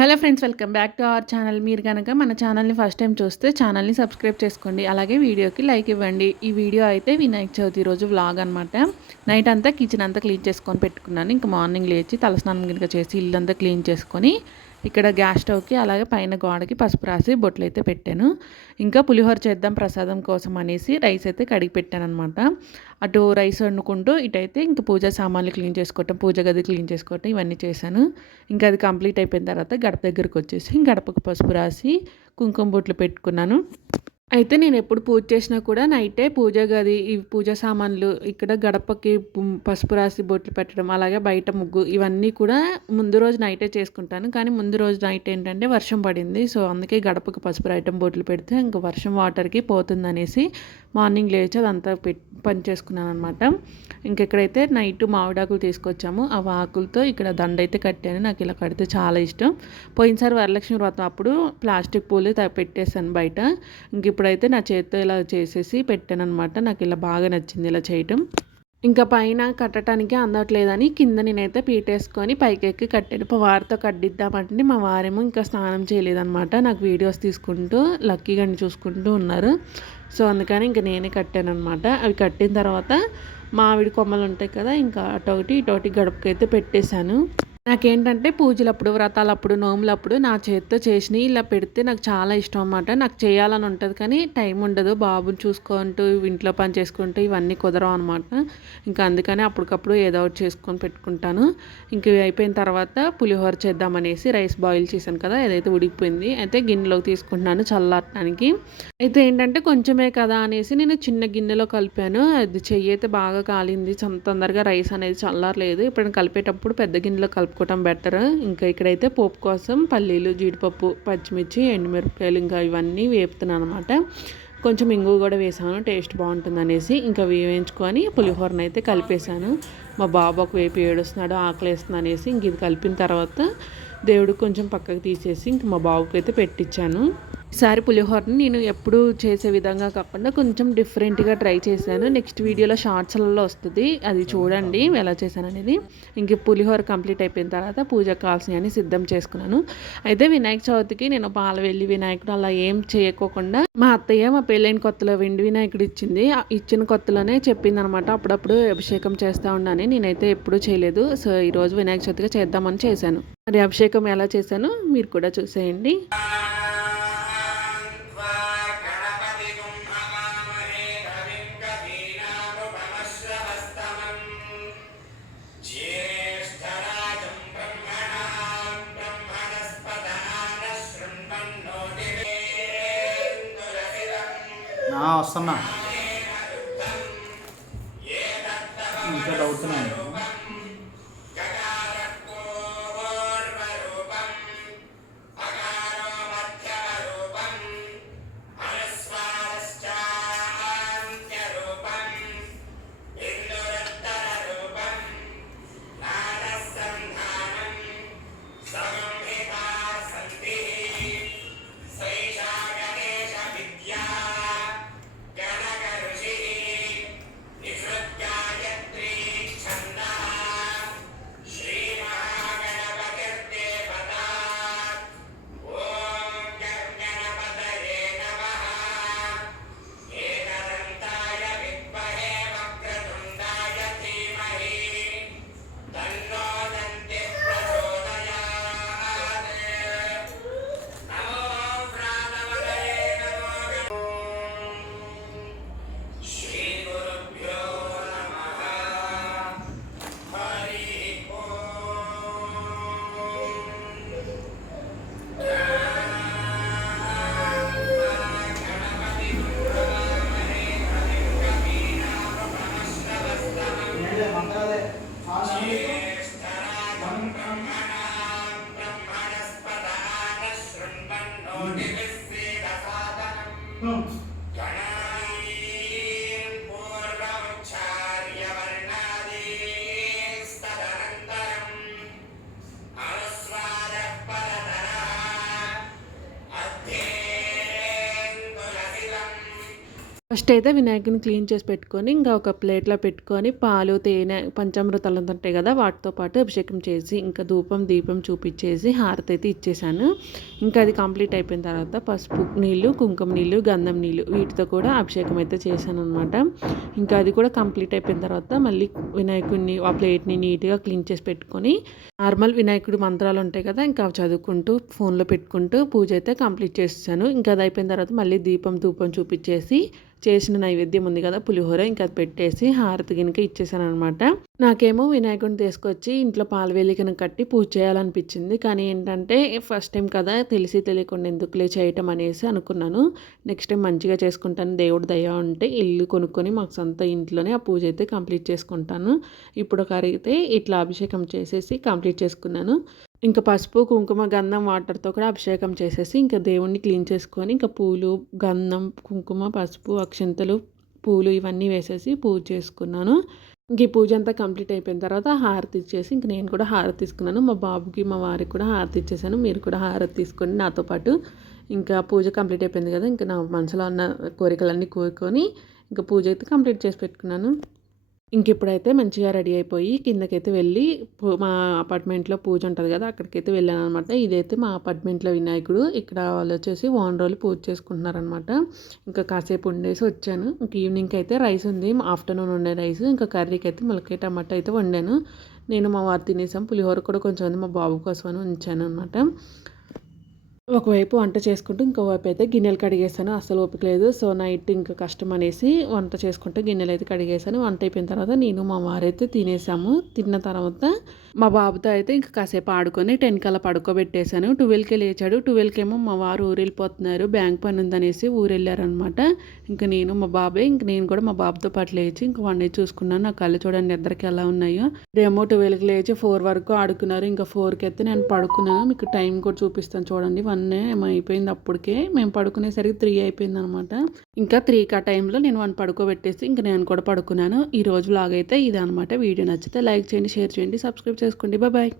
Hello friends, welcome back to our channel. మీరు కనుక మన ఛానల్ని ఫస్ట్ టైం చూస్తే ఛానల్ని సబ్స్క్రైబ్ చేసుకోండి. అలాగే వీడియోకి లైక్ ఇవ్వండి. ఈ వీడియో అయితే వినాయక చవితి రోజు వ్లాగ్ అనమాట. నైట్ అంతా కిచెన్ అంతా క్లీన్ చేసుకొని పెట్టుకున్నాను. ఇంకా మార్నింగ్ లేచి తలస్నానం గినక చేసి ఇల్లంతా క్లీన్ చేసుకొని ఇక్కడ గ్యాస్ స్టవ్కి అలాగే పైన గోడకి పసుపు రాసి బొట్లు అయితే పెట్టాను. ఇంకా పులిహోర చేద్దాం ప్రసాదం కోసం అనేసి రైస్ అయితే కడిగి పెట్టాను అనమాట. అటు రైస్ వండుకుంటూ ఇటైతే ఇంకా పూజ సామాన్లు క్లీన్ చేసుకోవటం, పూజ గది క్లీన్ చేసుకోవటం ఇవన్నీ చేశాను. ఇంకా అది కంప్లీట్ అయిపోయిన తర్వాత గడప దగ్గరికి వచ్చేసి గడపకు పసుపు రాసి కుంకుమ బొట్లు పెట్టుకున్నాను. అయితే నేను ఎప్పుడు పూజ చేసినా కూడా నైటే పూజ గది ఈ పూజ సామాన్లు ఇక్కడ గడపకి పసుపు రాసి బొట్లు పెట్టడం, అలాగే బయట ముగ్గు ఇవన్నీ కూడా ముందు రోజు నైటే చేసుకుంటాను. కానీ ముందు రోజు నైట్ ఏంటంటే వర్షం పడింది. సో అందుకే గడపకి పసుపు రాయటం బొట్లు పెడితే ఇంకా వర్షం వాటర్కి పోతుందనేసి మార్నింగ్ లేచి అదంతా పని చేసుకున్నాను అనమాట. ఇంకెక్కడైతే నైట్ మామిడాకులు తీసుకొచ్చాము. ఆ ఆకులతో ఇక్కడ దండ అయితే కట్టాను. నాకు ఇలా కడితే చాలా ఇష్టం. పోయినసారి వరలక్ష్మి వ్రతం అప్పుడు ప్లాస్టిక్ పూలు పెట్టేశాను బయట. ఇంక ఇప్పుడైతే నా చేతితో ఇలా చేసేసి పెట్టాను అనమాట. నాకు ఇలా బాగా నచ్చింది ఇలా చేయటం. ఇంకా పైన కట్టడానికి అందట్లేదని కింద నేనైతే పీటేసుకొని పైకెక్కి కట్టాను. వారితో కట్టిద్దామంటే మా వారేమో ఇంకా స్నానం చేయలేదన్నమాట. నాకు వీడియోస్ తీసుకుంటూ లక్కీగా చూసుకుంటూ ఉన్నారు. సో అందుకని ఇంకా నేనే కట్టానమాట. అవి కట్టిన తర్వాత మామిడి కొమ్మలు ఉంటాయి కదా, ఇంకా అటొకటి ఇటొకటి గడపకైతే పెట్టేశాను. నాకేంటంటే పూజలప్పుడు, వ్రతాలప్పుడు, నోములప్పుడు నా చేతితో చేసినవి ఇలా పెడితే నాకు చాలా ఇష్టం అన్నమాట. నాకు చేయాలని ఉంటుంది కానీ టైం ఉండదు. బాబుని చూసుకుంటూ ఇంట్లో పని చేసుకుంటూ ఇవన్నీ కుదరవు అనమాట. ఇంకా అందుకని అప్పటికప్పుడు ఏదో ఒకటి చేసుకొని పెట్టుకుంటాను. ఇంక ఇవి అయిపోయిన తర్వాత పులిహోర చేద్దామనేసి రైస్ బాయిల్ చేశాను కదా, ఏదైతే ఉడికిపోయింది అయితే గిన్నెలోకి తీసుకుంటున్నాను చల్లారటానికి. అయితే ఏంటంటే కొంచెమే కదా అనేసి నేను చిన్న గిన్నెలో కలిపాను. అది చెయ్యి అయితే బాగా కాలింది. తొందరగా రైస్ అనేది చల్లారలేదు. ఇప్పుడు కలిపేటప్పుడు పెద్ద గిన్నెలో కలుపుకోవటం బెటర్. ఇంకా ఇక్కడైతే పోపు కోసం పల్లీలు, జీడిపప్పు, పచ్చిమిర్చి, ఎండుమిరపకాయలు ఇంకా ఇవన్నీ వేపుతున్నాను అనమాట. కొంచెం ఇంగువ కూడా వేసాను టేస్ట్ బాగుంటుంది అనేసి. ఇంకా వేయించుకొని పులిహోరను అయితే కలిపేశాను. మా బాబు ఒక వేపు ఏడుస్తున్నాడు, ఆకలేస్తుంది అనేసి ఇంక ఇది కలిపిన తర్వాత దేవుడికి కొంచెం పక్కకు తీసేసి ఇంక మా బాబుకి అయితే పెట్టించాను. ఈసారి పులిహోరని నేను ఎప్పుడు చేసే విధంగా కాకుండా కొంచెం డిఫరెంట్గా ట్రై చేశాను. నెక్స్ట్ వీడియోలో షార్ట్స్లలో వస్తుంది, అది చూడండి ఎలా చేశాను అనేది. ఇంక పులిహోర కంప్లీట్ అయిపోయిన తర్వాత పూజకు కావాల్సినవన్నీ సిద్ధం చేసుకున్నాను. అయితే వినాయక చవితికి నేను పాలవెల్లి వినాయకుడు అలా ఏం చేయకోకుండా మా అత్తయ్య మా పెళ్ళైన కొత్తలో వెండి వినాయకుడు ఇచ్చింది. ఇచ్చిన కొత్తలోనే చెప్పింది అనమాట, అప్పుడప్పుడు అభిషేకం చేస్తూ ఉన్నాను. నేనైతే ఎప్పుడూ చేయలేదు. సో ఈరోజు వినాయక చవితిగా చేద్దామని చేశాను. మరి అభిషేకం ఎలా చేశానో మీరు కూడా చూసేయండి. వస్తున్నా ఇంకా డౌట్ ఉన్నాయి. ఫస్ట్ అయితే వినాయకుడిని క్లీన్ చేసి పెట్టుకొని ఇంకా ఒక ప్లేట్లో పెట్టుకొని పాలు తేనె పంచామృతాలు ఉంటాయి కదా వాటితో పాటు అభిషేకం చేసి ఇంకా ధూపం దీపం చూపించేసి హారతి అయితే ఇచ్చేసాను. ఇంకా అది కంప్లీట్ అయిపోయిన తర్వాత పసుపు నీళ్ళు కుంకుమ నీళ్ళు గంధం నీళ్ళు వీటితో కూడా అభిషేకం అయితే చేశాను అనమాట. ఇంకా అది కూడా కంప్లీట్ అయిపోయిన తర్వాత మళ్ళీ వినాయకుడిని ఆ ప్లేట్ని నీట్గా క్లీన్ చేసి పెట్టుకొని నార్మల్ వినాయకుడి మంత్రాలు ఉంటాయి కదా ఇంకా చదువుకుంటూ ఫోన్లో పెట్టుకుంటూ పూజ అయితే కంప్లీట్ చేసేసాను. ఇంకా అది అయిపోయిన తర్వాత మళ్ళీ దీపం ధూపం చూపించేసి చేసిన నైవేద్యం ఉంది కదా పులిహోర ఇంకా అది పెట్టేసి హారతి గినక ఇచ్చేసాను అనమాట. నాకేమో వినాయకుడిని తీసుకొచ్చి ఇంట్లో పాలవేలికను కట్టి పూజ చేయాలనిపించింది. కానీ ఏంటంటే ఫస్ట్ టైం కదా తెలిసి తెలియకుండా ఎందుకులే చేయటం అనేసి అనుకున్నాను. నెక్స్ట్ టైం మంచిగా చేసుకుంటాను దేవుడు దయ ఉంటే ఇల్లు కొనుక్కొని మాకు సొంత ఇంట్లోనే ఆ పూజ అయితే కంప్లీట్ చేసుకుంటాను. ఇప్పుడు కరిగితే ఇట్లా అభిషేకం చేసేసి కంప్లీట్ చేసుకున్నాను. ఇంకా పసుపు కుంకుమ గంధం వాటర్తో కూడా అభిషేకం చేసేసి ఇంకా దేవుణ్ణి క్లీన్ చేసుకొని ఇంకా పూలు గంధం కుంకుమ పసుపు అక్షంతలు పూలు ఇవన్నీ వేసేసి పూజ చేసుకున్నాను. ఇంక ఈ పూజ అంతా కంప్లీట్ అయిపోయిన తర్వాత హారతి ఇచ్చేసి ఇంక నేను కూడా హారతి తీసుకున్నాను. మా బాబుకి మా వారికి కూడా హారతి ఇచ్చేసాను. మీరు కూడా హారతి తీసుకోండి నాతో పాటు. ఇంకా పూజ కంప్లీట్ అయిపోయింది కదా ఇంకా నా మనసులో ఉన్న కోరికలన్నీ కోరుకొని ఇంకా పూజ అయితే కంప్లీట్ చేసి పెట్టుకున్నాను. ఇంక ఇప్పుడైతే మంచిగా రెడీ అయిపోయి కిందకైతే వెళ్ళి మా అపార్ట్మెంట్లో పూజ ఉంటుంది కదా అక్కడికైతే వెళ్ళాను అనమాట. ఇదైతే మా అపార్ట్మెంట్లో వినాయకుడు. ఇక్కడ వాళ్ళు వచ్చేసి ఓనరోళ్ళు పూజ చేసుకుంటున్నారనమాట. ఇంకా కాసేపు ఉండేసి వచ్చాను. ఇంక ఈవినింగ్కి అయితే రైస్ ఉంది ఆఫ్టర్నూన్ ఉండే రైస్. ఇంకా కర్రీకి అయితే ములక్కాయ టమాటా అయితే వండాను. నేను మా వారు తినేసాం. పులిహోర కూడా కొంచెం ఉంది మా బాబు కోసం అని ఉంచాను అనమాట. ఒకవైపు వంట చేసుకుంటూ ఇంకోవైపు అయితే గిన్నెలు కడిగేసాను. అస్సలు ఓపిక లేదు. సో నైట్ ఇంకా కష్టం అనేసి వంట చేసుకుంటూ గిన్నెలు అయితే కడిగేసాను. వంట అయిపోయిన తర్వాత నేను మా వారైతే తినేసాము. తిన్న తర్వాత మా బాబుతో అయితే ఇంకా కాసేపు ఆడుకొని 10 కల్లా పడుకోబెట్టేశాను. 12కే లేచాడు. 12కేమో మా వారు ఊరు వెళ్ళిపోతున్నారు బ్యాంక్ పని ఉందనేసి ఊరు వెళ్ళారనమాట. ఇంకా నేను మా బాబే ఇంక నేను కూడా మా బాబుతో పాటు లేచి ఇంకా వండి చూసుకున్నాను. నా కళ్ళు చూడండి నిద్రకి ఎలా ఉన్నాయో. ఇదేమో 12కి లేచి 4 వరకు ఆడుకున్నారు. ఇంకా 4కి అయితే నేను పడుకున్నాను. మీకు టైం కూడా చూపిస్తాను చూడండి. 1 ఏమో అయిపోయింది అప్పటికే. మేము పడుకునేసరికి 3 అయిపోయింది అనమాట. ఇంకా 3కి ఆ టైంలో నేను 1 పడుకోబెట్టేసి ఇంకా నేను కూడా పడుకున్నాను. ఈ రోజు వ్లాగ్ అయితే ఇది అనమాట. వీడియో నచ్చితే లైక్ చేయండి షేర్ చేయండి సబ్స్క్రైబ్ చేసుకోండి. బాయ్.